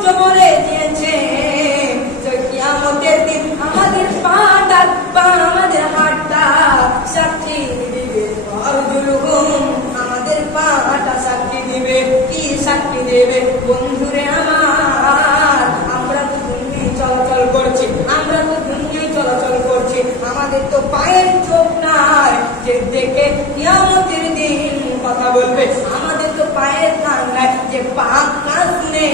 স্পষ্ট বলে দিয়েছে যে কিয়ামতের দিন আমাদের পাটা বা আমাদের হাতটা সাক্ষী দিবে, আমাদের পাটা সাক্ষী দিবে। কি সাক্ষী দেবে? বন্ধুরে আমার, আমরা তো দুনিয়ায় চলাচল করছি, আমাদের তো পায়ের চোখ নাই যে দেখে কিয়ামতের দিন কথা বলবে, আমাদের তো পায়ের কান নাই যে কান শুনে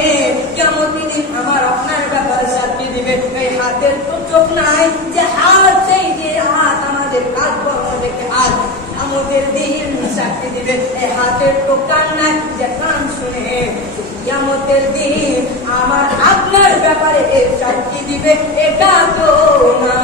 কিয়ামতের দিন আমার আপনার ব্যাপারে সাক্ষী দিবে। এই হাতের তো চোখ নাই যে হাত, সেই যে হাত আমাদের কাজ বন্ধ দেখে হাত কিয়ামতের দিন সাক্ষী দিবে। এই হাতের তো কান নাই যে কান শুনে কিয়ামতের দিন আমার আপনার ব্যাপারে সাক্ষী দিবে। এটা তো না।